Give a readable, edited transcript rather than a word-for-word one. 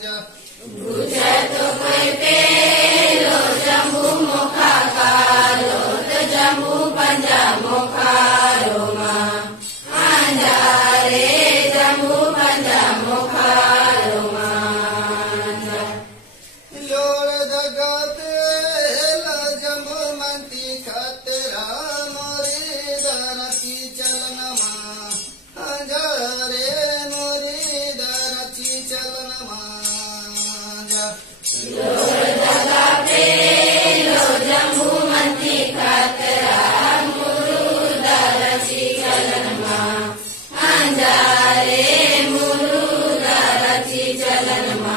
માંજા ગુજરાતો કોઈ પેલો જંબુ મોખાકારો તો જંબુ પંજા મોખારોમાં આંજા રે જંબુ પંજા મોખારોમાં લોળ દગતે જંબુ મંતી ખતરા મોરી દરકી ચલનમાં આંજા રે મોરી દરકી ચલનમાં